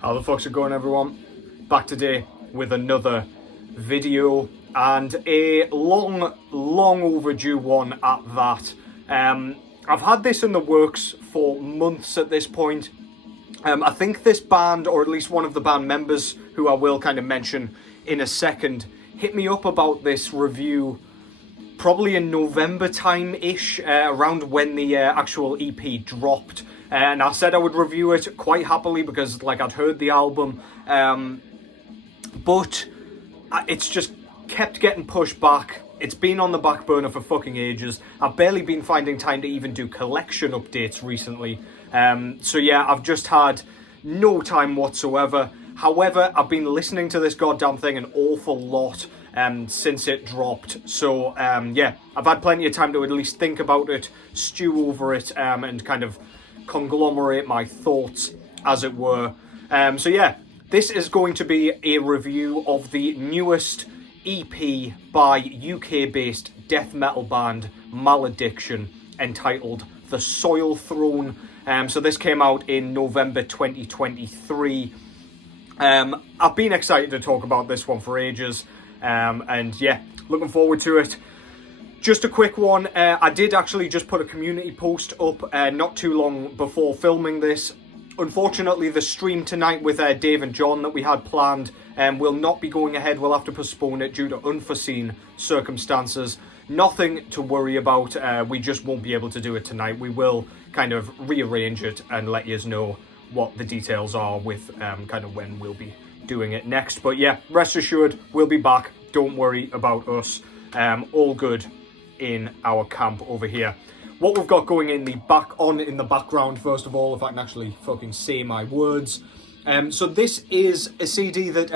How the fuck's it going, everyone? Back today with another video, and a long overdue one at that. I've had this in the works for months at this point. I think this band, or at least one of the band members, who I will kind of mention in a second, hit me up about this review probably in November time-ish, around when the actual EP dropped. And I said I would review it quite happily because, like, I'd heard the album, but it's just kept getting pushed back. It's been on the back burner for fucking ages. I've barely been finding time to even do collection updates recently. So yeah, I've just had no time whatsoever. However, I've been listening to this goddamn thing an awful lot since it dropped. So yeah, I've had plenty of time to at least think about it, stew over it, and kind of conglomerate my thoughts, as it were. So yeah, this is going to be a review of the newest EP by UK-based death metal band Malediction, entitled The Soil Throne. So this came out in November 2023. I've been excited to talk about this one for ages, and yeah, looking forward to it. Just a quick one, I did actually just put a community post up not too long before filming this. Unfortunately, the stream tonight with Dave and John that we had planned will not be going ahead. We'll have to postpone it due to unforeseen circumstances. Nothing to worry about, we just won't be able to do it tonight. We will kind of rearrange it and let you know what the details are with kind of when we'll be doing it next. But yeah, rest assured, we'll be back. Don't worry about us. All good in our camp over here. What we've got going in the background, first of all, if I can actually fucking say my words. So this is a CD that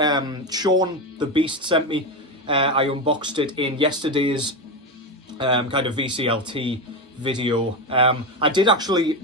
Sean the Beast sent me. I unboxed it in yesterday's kind of VCLT video. I did actually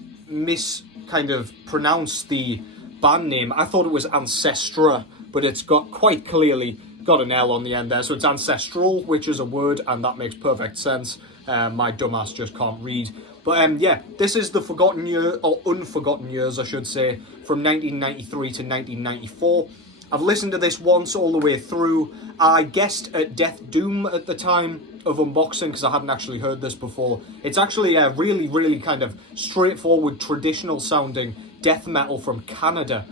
pronounce the band name. I thought it was Ancestral, but it's got quite clearly got an L on the end there, so it's Ancestral, which is a word, and that makes perfect sense. My dumbass just can't read. But yeah, this is the forgotten year, or unforgotten years, I should say, from 1993 to 1994. I've listened to this once all the way through. I guessed at Death Doom at the time of unboxing because I hadn't actually heard this before. It's actually a really kind of straightforward, traditional sounding death metal from Canada.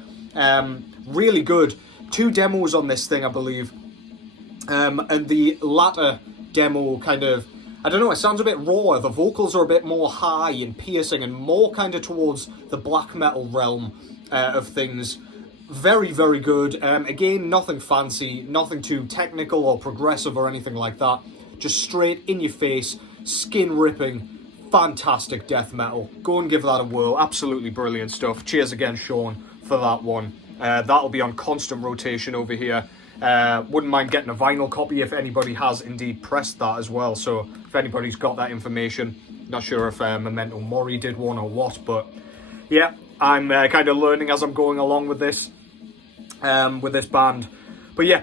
Really good. 2 demos on this thing, I believe. And the latter demo kind of, I don't know, it sounds a bit raw. The vocals are a bit more high and piercing and more kind of towards the black metal realm of things. Very good. Again, nothing fancy, nothing too technical or progressive or anything like that. Just straight in your face, skin ripping, fantastic death metal. Go and give that a whirl. Absolutely brilliant stuff. Cheers again, Sean, for that one. That'll be on constant rotation over here. Wouldn't mind getting a vinyl copy if anybody has indeed pressed that as well. So if anybody's got that information, not sure if Memento Mori did one or what, but yeah, I'm kind of learning as I'm going along with this band. But yeah,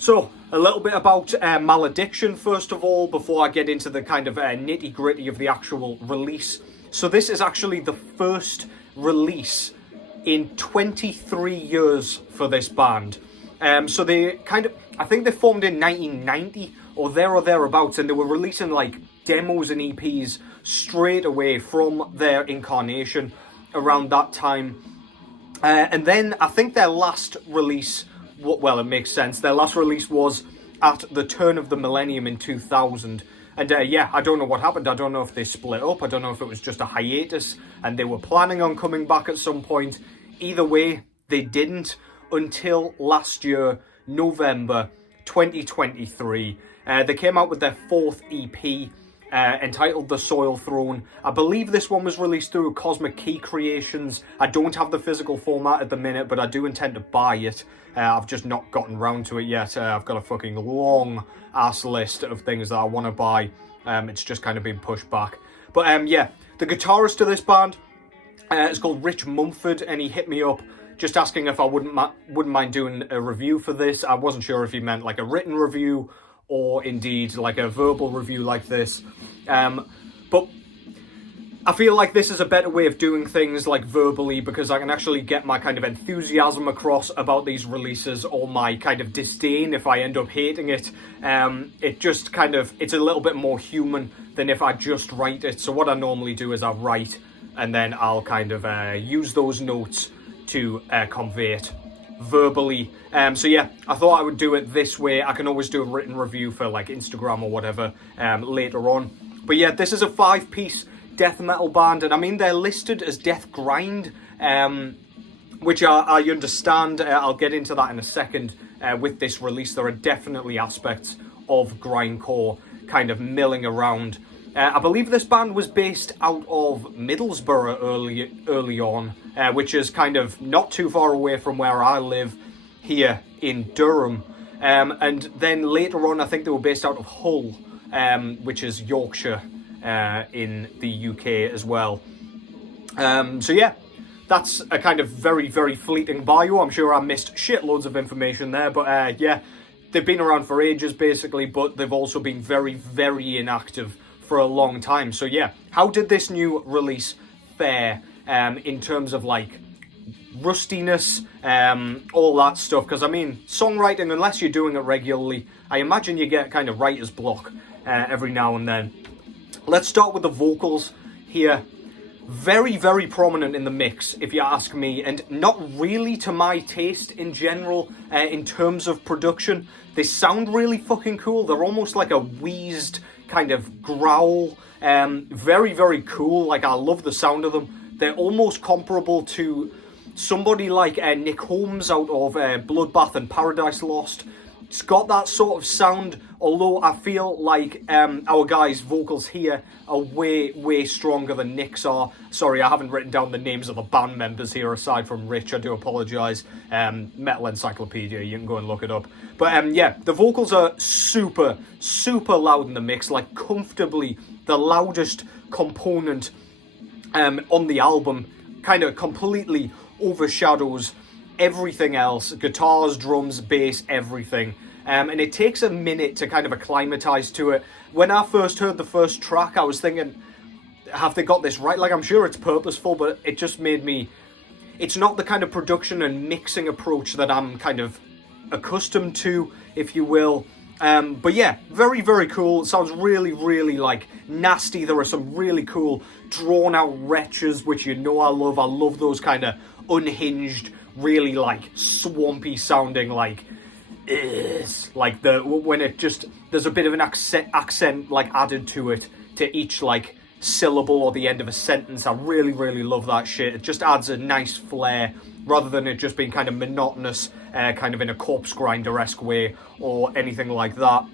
so a little bit about Malediction first of all, before I get into the kind of nitty gritty of the actual release. So this is actually the first release in 23 years for this band. So they kind of, I think they formed in 1990 or thereabouts, and they were releasing like demos and EPs straight away from their incarnation around that time. And then I think their last release, well, it makes sense, their last release was at the turn of the millennium in 2000. And yeah, I don't know what happened. I don't know if they split up. I don't know if it was just a hiatus and they were planning on coming back at some point. Either way, they didn't until last year, November 2023. They came out with their 4th EP, entitled The Soil Throne. I believe this one was released through Cosmic Key Creations. I don't have the physical format at the minute, but I do intend to buy it. I've just not gotten round to it yet. I've got a fucking long ass list of things that I want to buy. It's just kind of been pushed back. But yeah, the guitarist of this band is called Rich Mumford, and he hit me up just asking if I wouldn't mind doing a review for this. I wasn't sure if he meant like a written review or indeed like a verbal review like this. But I feel like this is a better way of doing things like verbally, because I can actually get my kind of enthusiasm across about these releases, or my kind of disdain if I end up hating it. It just kind of, it's a little bit more human than if I just write it. So what I normally do is I write, and then I'll kind of use those notes to convey it verbally. So yeah, I thought I would do it this way. I can always do a written review for like Instagram or whatever later on. But yeah, this is a 5-piece death metal band, and I mean, they're listed as death grind, which I understand. I'll get into that in a second. With this release, there are definitely aspects of grindcore kind of milling around. I believe this band was based out of Middlesbrough early on, which is kind of not too far away from where I live here in Durham. And then later on, I think they were based out of Hull, which is Yorkshire in the UK as well. So yeah, that's a kind of very, very fleeting bio. I'm sure I missed shitloads of information there, but yeah, they've been around for ages basically, but they've also been very, very inactive for a long time. So yeah, how did this new release fare in terms of like rustiness, all that stuff? Because I mean, songwriting, unless you're doing it regularly, I imagine you get kind of writer's block every now and then. Let's start with the vocals here. Very, very prominent in the mix, if you ask me, and not really to my taste in general in terms of production. They sound really fucking cool. They're almost like a wheezed kind of growl. Very, very cool. Like, I love the sound of them. They're almost comparable to somebody like Nick Holmes out of Bloodbath and Paradise Lost. It's got that sort of sound, although I feel like our guys' vocals here are way, way stronger than Nick's are. Sorry, I haven't written down the names of the band members here aside from Rich. I do apologise. Metal Encyclopedia, you can go and look it up. But yeah, the vocals are super, super loud in the mix, like comfortably the loudest component on the album. Kind of completely overshadows everything else: guitars, drums, bass, everything. And it takes a minute to kind of acclimatise to it. When I first heard the first track, I was thinking, have they got this right? Like, I'm sure it's purposeful, but it just made me... It's not the kind of production and mixing approach that I'm kind of accustomed to, if you will. But yeah, very, very cool. It sounds really, really, like, nasty. There are some really cool drawn-out wretches, which you know I love. I love those kind of unhinged, really, like, swampy sounding, like when it just, there's a bit of an accent like added to it, to each like syllable or the end of a sentence. I really, really love that shit. It just adds a nice flair rather than it just being kind of monotonous, kind of in a corpse grinder-esque way or anything like that.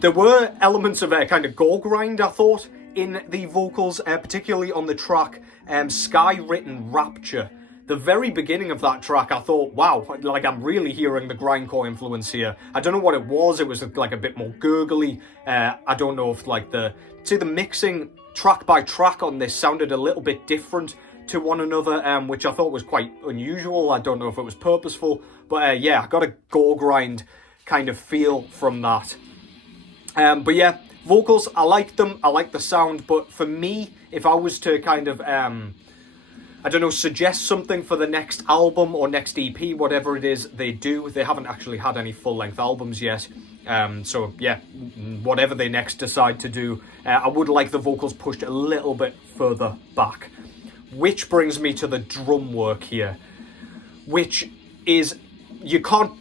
There were elements of a kind of gore grind, I thought, in the vocals, particularly on the track Sky-Written Rapture. The very beginning of that track, I thought, wow, like I'm really hearing the grindcore influence here. I don't know what it was. It was like a bit more gurgly. I don't know if like the mixing track by track on this sounded a little bit different to one another, which I thought was quite unusual. I don't know if it was purposeful, but yeah, I got a gore grind kind of feel from that. But yeah, vocals, I like them. I like the sound, but for me, if I was to kind of I don't know, suggest something for the next album or next EP, whatever it is they do. They haven't actually had any full-length albums yet. So, yeah, whatever they next decide to do, I would like the vocals pushed a little bit further back. Which brings me to the drum work here, which is, you can't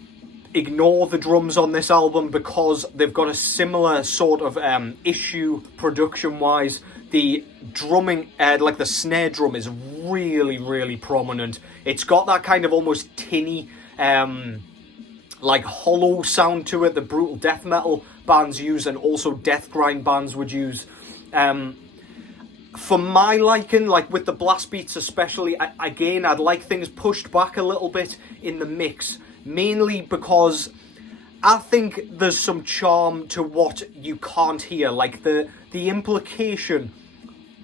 ignore the drums on this album because they've got a similar sort of issue production-wise. The drumming, like the snare drum, is really, really prominent. It's got that kind of almost tinny, like hollow sound to it that brutal death metal bands use and also death grind bands would use. For my liking, like with the blast beats especially, again, I'd like things pushed back a little bit in the mix, mainly because I think there's some charm to what you can't hear, like the implication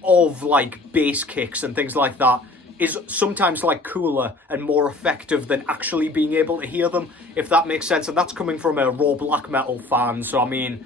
of like bass kicks and things like that is sometimes like cooler and more effective than actually being able to hear them, if that makes sense. And that's coming from a raw black metal fan, so I mean,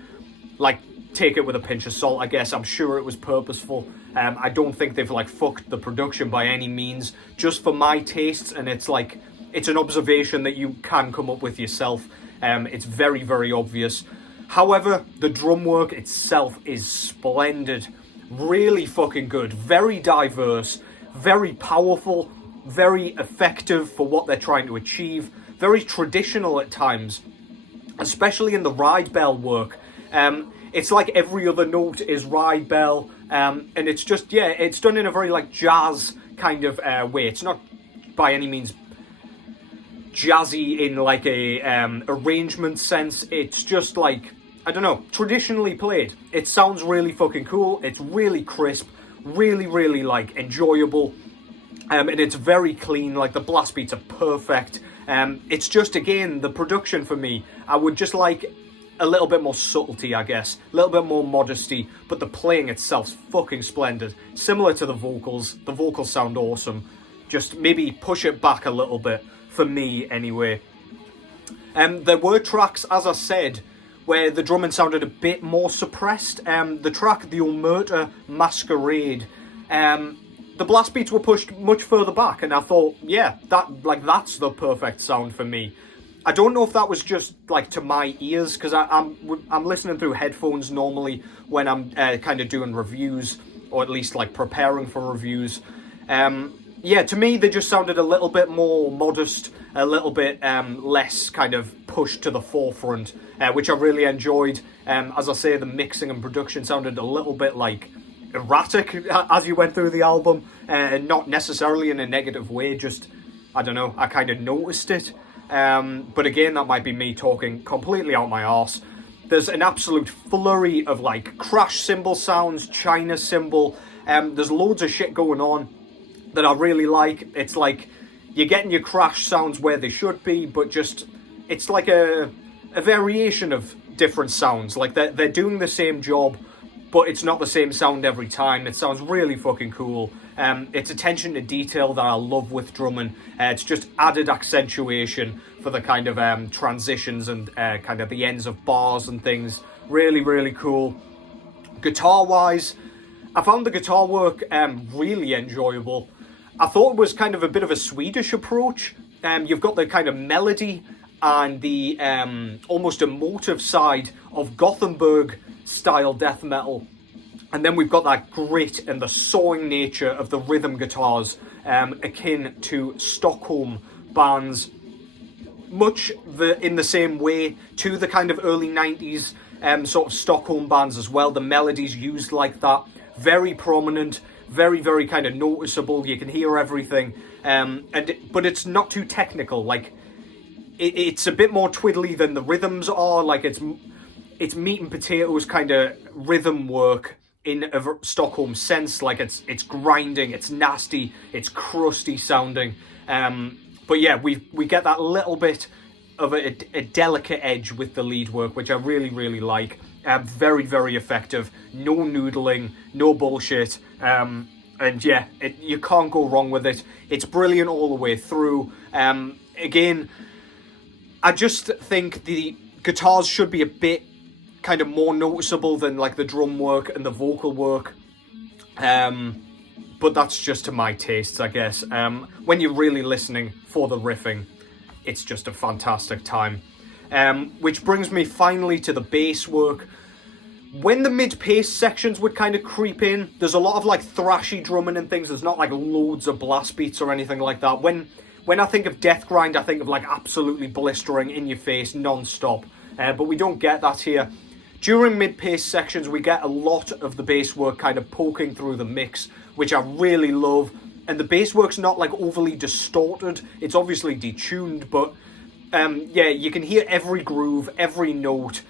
like, take it with a pinch of salt, I guess. I'm sure it was purposeful. I don't think they've like fucked the production by any means, just for my tastes, and it's like, it's an observation that you can come up with yourself. It's very, very obvious. However, the drum work itself is splendid. Really fucking good. Very diverse. Very powerful. Very effective for what they're trying to achieve. Very traditional at times. Especially in the ride bell work. It's like every other note is ride bell. And it's just, yeah, it's done in a very like jazz kind of way. It's not by any means jazzy in like a arrangement sense. It's just like, I don't know, traditionally played. It sounds really fucking cool. It's really crisp, really, really like enjoyable, and it's very clean. Like the blast beats are perfect. It's just, again, the production for me, I would just like a little bit more subtlety, I guess, a little bit more modesty, but the playing itself's fucking splendid. Similar to the vocals sound awesome. Just maybe push it back a little bit, for me anyway. There were tracks, as I said, where the drumming sounded a bit more suppressed. The track, the Omerta Masquerade, the blast beats were pushed much further back, and I thought, yeah, that's the perfect sound for me. I don't know if that was just like to my ears, because I'm listening through headphones normally when I'm kind of doing reviews, or at least like preparing for reviews. Yeah, to me they just sounded a little bit more modest, a little bit less kind of pushed to the forefront, which I really enjoyed. As I say, the mixing and production sounded a little bit like erratic as you went through the album, and not necessarily in a negative way, just, I don't know, I kind of noticed it. But again, that might be me talking completely out my arse. There's an absolute flurry of like crash cymbal sounds, China cymbal. There's loads of shit going on that I really like. It's like you're getting your crash sounds where they should be, but just, it's like a variation of different sounds. Like they're doing the same job, but it's not the same sound every time. It sounds really fucking cool. It's attention to detail that I love with drumming. It's just added accentuation for the kind of transitions and kind of the ends of bars and things. Really, really cool. Guitar-wise, I found the guitar work really enjoyable. I thought it was kind of a bit of a Swedish approach. You've got the kind of melody and the almost emotive side of Gothenburg-style death metal. And then we've got that grit and the sawing nature of the rhythm guitars, akin to Stockholm bands, much in the same way to the kind of early 90s sort of Stockholm bands as well. The melodies used like that, very prominent, very, very kind of noticeable. You can hear everything, but it's not too technical. Like it's a bit more twiddly than the rhythms are. Like it's meat and potatoes kind of rhythm work in a Stockholm sense. Like it's grinding, it's nasty, it's crusty sounding. But yeah, we get that little bit of a delicate edge with the lead work, which I really, really like. Very, very effective. No noodling, no bullshit. And yeah, you can't go wrong with it. It's brilliant all the way through. Again, I just think the guitars should be a bit kind of more noticeable than like the drum work and the vocal work. But that's just to my tastes, I guess. When you're really listening for the riffing, it's just a fantastic time. Which brings me finally to the bass work. When the mid-pace sections would kind of creep in, there's a lot of like thrashy drumming and things. There's not like loads of blast beats or anything like that. When I think of death grind, I think of like absolutely blistering, in your face, non-stop. But we don't get that here. During mid-pace sections, we get a lot of the bass work kind of poking through the mix, which I really love. And the bass work's not like overly distorted. It's obviously detuned, but yeah, you can hear every groove, every note,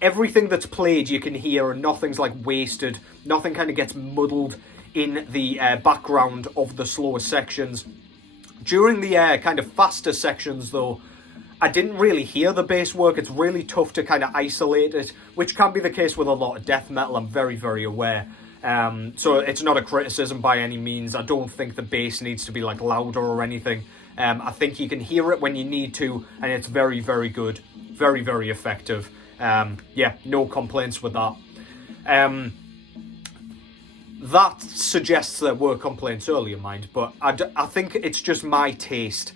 everything that's played you can hear, and nothing's like wasted. Nothing kind of gets muddled in the background of the slower sections. During the kind of faster sections, though, I didn't really hear the bass work. It's really tough to kind of isolate it, which can be the case with a lot of death metal. I'm very, very aware. So it's not a criticism by any means. I don't think the bass needs to be like louder or anything. I think you can hear it when you need to, and it's very, very good. Very, very effective. Yeah, no complaints with that. that suggests there were complaints earlier, mind, but I think it's just my taste.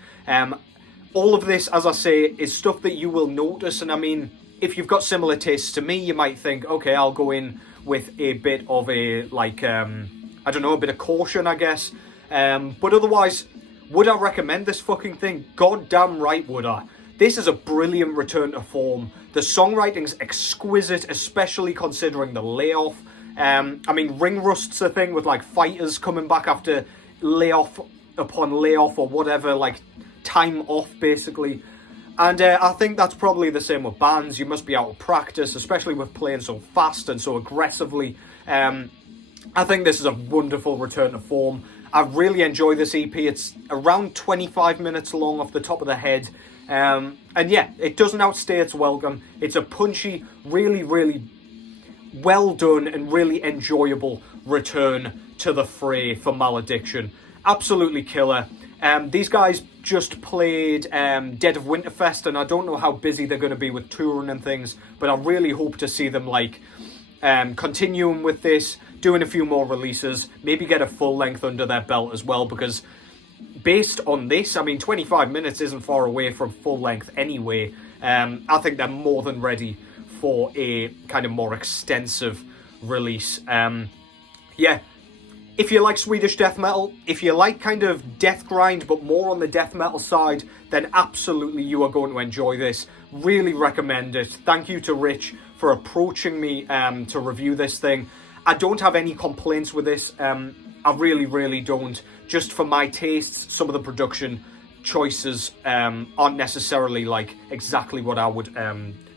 All of this, as I say, is stuff that you will notice, and I mean, if you've got similar tastes to me, you might think, okay, I'll go in with a bit of a, like, I don't know, a bit of caution, I guess. But otherwise, would I recommend this fucking thing? Goddamn right would I. This is a brilliant return to form. The songwriting's exquisite, especially considering the layoff. I mean, ring rust's a thing with, like, fighters coming back after layoff upon layoff or whatever, like, time off, basically. And I think that's probably the same with bands. You must be out of practice, especially with playing so fast and so aggressively. I think this is a wonderful return to form. I really enjoy this EP. It's around 25 minutes long off the top of the head. And yeah, it doesn't outstay its welcome. It's a punchy, really, really well done and really enjoyable return to the fray for Malediction. Absolutely killer. These guys just played Dead of Winterfest, and I don't know how busy they're going to be with touring and things, but I really hope to see them, like, continuing with this, doing a few more releases, maybe get a full length under their belt as well, because based on this, I mean, 25 minutes isn't far away from full length anyway. I think they're more than ready for a kind of more extensive release. Yeah, if you like Swedish death metal, if you like kind of death grind but more on the death metal side, then absolutely you are going to enjoy this. Really recommend it. Thank you to Rich for approaching me to review this thing. I don't have any complaints with this. I really, really don't. Just for my tastes, some of the production choices aren't necessarily like exactly what I would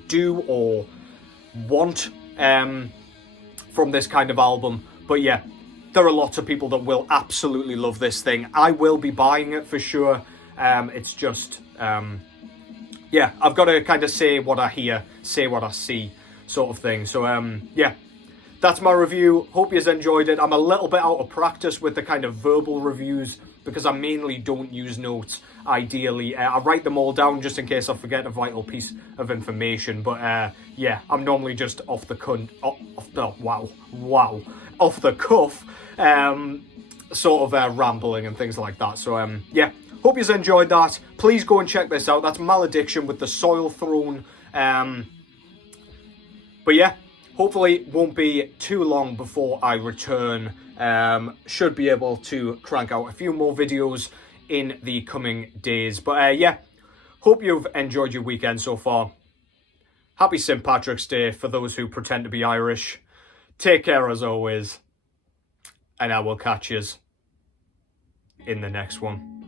do or want from this kind of album. But yeah, there are lots of people that will absolutely love this thing. I will be buying it for sure. It's just, yeah, I've got to kind of say what I hear, say what I see, sort of thing. So yeah, that's my review. Hope you've enjoyed it. I'm a little bit out of practice with the kind of verbal reviews because I mainly don't use notes, ideally. I write them all down just in case I forget a vital piece of information. But yeah, I'm normally just off the cuff, sort of rambling and things like that. So yeah, hope you've enjoyed that. Please go and check this out. That's Malediction with the Soil Throne. But yeah, hopefully it won't be too long before I return. Should be able to crank out a few more videos in the coming days. But yeah, hope you've enjoyed your weekend so far. Happy St. Patrick's Day for those who pretend to be Irish. Take care as always. And I will catch yous in the next one.